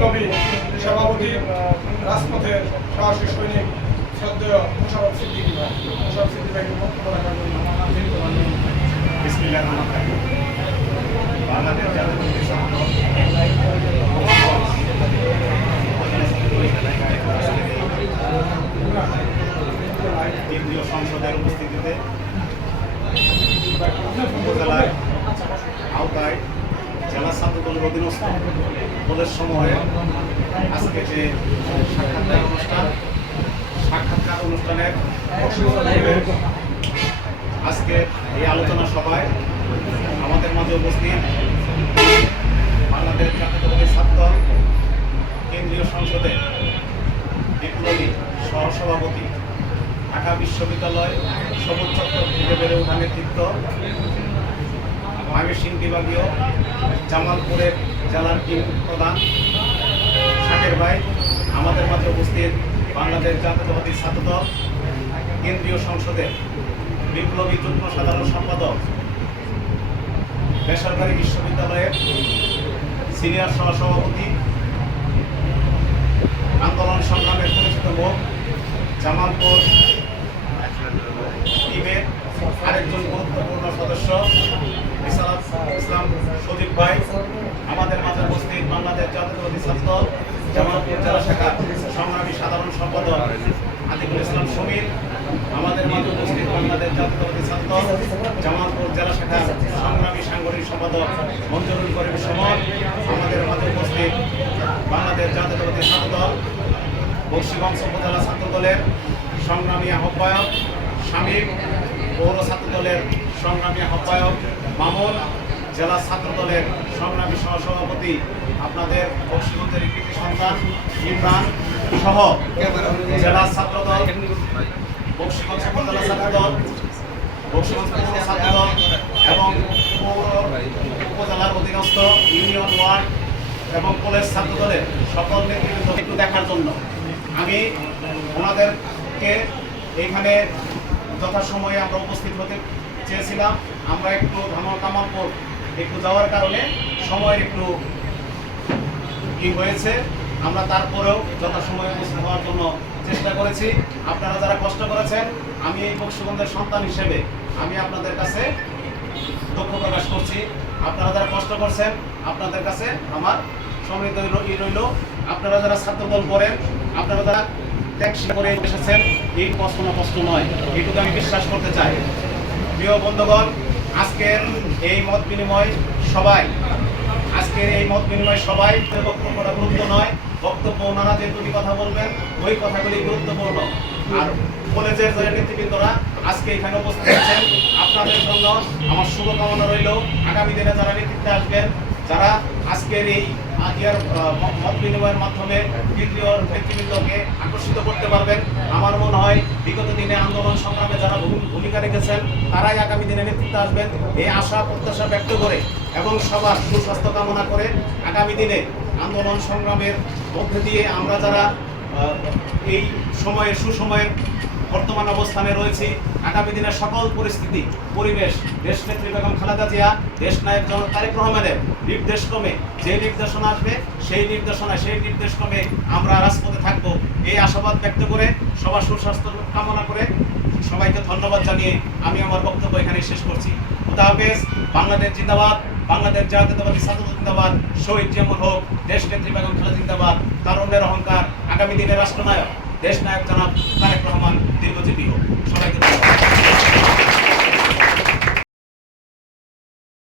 কবি সভাপতি রাজপথের সাহসী সৈনিক শ্রদ্ধেয় মোশাররফ সিদ্দিকী ভাইকে বক্তব্য রাখার জন্য বিসমিল্লাহির রহমানির রহিম। বাংলাদেশ জাতীয়তাবাদী ছাত্র কেন্দ্রীয় সংসদের উপস্থিতিতে উপজেলার আওতায় জেলা ছাত্রদলের অধীনস্থ কলেজ সমূহে আজকে যে সাক্ষাৎকার অনুষ্ঠানের আজকে এই আলোচনা সভায় আমাদের মাঝে উপস্থিত বাংলাদেশ জাতীয়তাবাদী ছাত্র কেন্দ্রীয় সংসদের বিপ্লবী সহসভাপতি, ঢাকা বিশ্ববিদ্যালয় সবুজ চত্বর থেকে বেড়ে ওঠা নেতৃত্ব, ময়মনসিংহ বিভাগীয় জামালপুরের জেলার টিম প্রধান শাকের ভাই, আমাদের মাঝে উপস্থিত বাংলাদেশ জাতীয়তাবাদী ছাত্রদল কেন্দ্রীয় সংসদের বিপ্লবী যুগ্ম সাধারণ সম্পাদক, বেসরকারি বিশ্ববিদ্যালয়ের সিনিয়র সহসভাপতি, আন্দোলন সংগ্রামের পরিচিত মুখ, জামালপুর টিমের আরেকজন গুরুত্বপূর্ণ সদস্য ইসলাম সজীব ভাই, আমাদের মাঝে উপস্থিত বাংলাদেশ জাতীয়তাবাদী ছাত্র জামালপুর জেলা শাখা সংগ্রামী সাধারণ সম্পাদক আতিকুল ইসলাম সমীর, আমাদের মাঝে উপস্থিত বাংলাদেশ জাতীয়তাবাদী ছাত্র জামালপুর জেলা শাখা সংগ্রামী সাংগঠনিক সম্পাদক মঞ্জুরুল করিম সমর, আমাদের মাঝে উপস্থিত বাংলাদেশ জাতীয়তাবাদী ছাত্রদল বক্সিগঞ্জ উপজেলা ছাত্রদলের সংগ্রামী আহ্বায়ক শামীম, পৌর ছাত্রদলের সংগ্রামী আহ্বায়ক মামুন, জেলা ছাত্রদলের সংগ্রামী সহসভাপতি আপনাদের বক্সিগঞ্জের কৃতি সন্তান ইমরান সহ জেলা ছাত্রদল বক্সিগঞ্জ উপজেলা ছাত্রদল, বক্সিগঞ্জ পৌর ছাত্রদল এবং পৌর উপজেলার অধীনস্থ ইউনিয়ন ওয়ার্ড এবং কলেজ ছাত্রদলের সকল নেতৃবৃন্দ একটু দেখার জন্য আমি ওনাদেরকে এইখানে যথাসময়ে আমরা উপস্থিত হতে চেয়েছিলাম। আমরা একটু কামালপুর একটু যাওয়ার কারণে সময়ের একটু কি হয়েছে, আমরা তারপরেও যথাসময়ে উপস্থিত হওয়ার জন্য চেষ্টা করেছি। আপনারা যারা কষ্ট করেছেন, আমি এই বক্সিগঞ্জের সন্তান হিসেবে আমি আপনাদের কাছে দুঃখ প্রকাশ করছি। আপনারা যারা কষ্ট করছেন, আপনাদের কাছে আমার সমৃদ্ধ রইল। আপনারা যারা ছাত্রদল করেন, আপনারা যারা ত্যাগ করে এসেছেন, এই কষ্ট নয়, এইটুকু আমি বিশ্বাস করতে চাই। প্রিয় বন্ধুগণ, আজকের এই মত বিনিময় সবাই বক্তব্যটা গুরুত্ব নয়, বক্তব্য ওনারা যে দুটি কথা বলবেন ওই কথাগুলি গুরুত্বপূর্ণ। আর কলেজের যারা নেতৃবৃন্দরা আজকে এখানে উপস্থিত আছেন, আপনাদের জন্য আমার শুভকামনা রইল। আগামী দিনে যারা নেতৃত্বে আসবেন, যারা আজকের এই আজিয়ার মত বিনিময়ের মাধ্যমে কেন্দ্রীয় নেতৃবৃন্দকে আকর্ষিত করতে পারবেন, আমার মনে হয় বিগত দিনে আন্দোলন সংগ্রামে যারা ভূমিকা রেখেছেন তারাই আগামী দিনে নেতৃত্বে আসবেন, এই আশা প্রত্যাশা ব্যক্ত করে এবং সবার সুস্বাস্থ্য কামনা করে আগামী দিনে আন্দোলন সংগ্রামের মধ্যে দিয়ে আমরা যারা এই সুসময়ের বর্তমান অবস্থানে রয়েছি, আগামী দিনের সকল পরিস্থিতি পরিবেশ দেশনেত্রী বেগম খালেদা জিয়া, দেশ নায়ক জনাব তারেক রহমানের নির্দেশক্রমে যে নির্দেশনা আসবে সেই নির্দেশক্রমে আমরা রাজপথে থাকবো, এই আশাবাদ ব্যক্ত করে সবার সুস্বাস্থ্য কামনা করে সবাইকে ধন্যবাদ জানিয়ে আমি আমার বক্তব্য এখানে শেষ করছি। খুদা হাফেজ। বাংলাদেশ জিন্দাবাদ, বাংলাদেশ জাতীয়তাবাদী ছাত্র জিন্দাবাদ, শহীদ জিয়াউল হক, দেশনেত্রী বেগম খালেদা জিন্দাবাদ, তারুণ্যের অহংকার, আগামী দিনের রাষ্ট্রনায়ক দেশ নায়ক জনাব তারেক রহমান